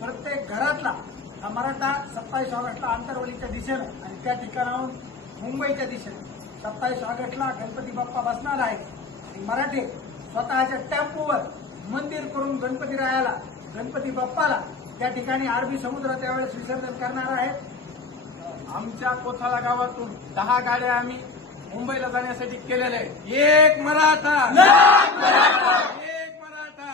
प्रत्येक घरातला हा मराठा 27 ऑगस्टला आंतरवलीच्या दिशेनं आणि त्या ठिकाणाहून मुंबईच्या दिशेनं 27 ऑगस्टला गणपती बाप्पा बसणार आहे आणि मराठे स्वतःच्या टेम्पोवर मंदिर करून गणपती रायाला गणपती बाप्पाला त्या ठिकाणी अरबी समुद्रात त्यावेळेस विसर्जन करणार आहेत। आमच्या कोथाळा गावातून 10 गाड्या आम्ही मुंबईला जाण्यासाठी केलेल्या आहेत। एक मराठा, एक मराठा,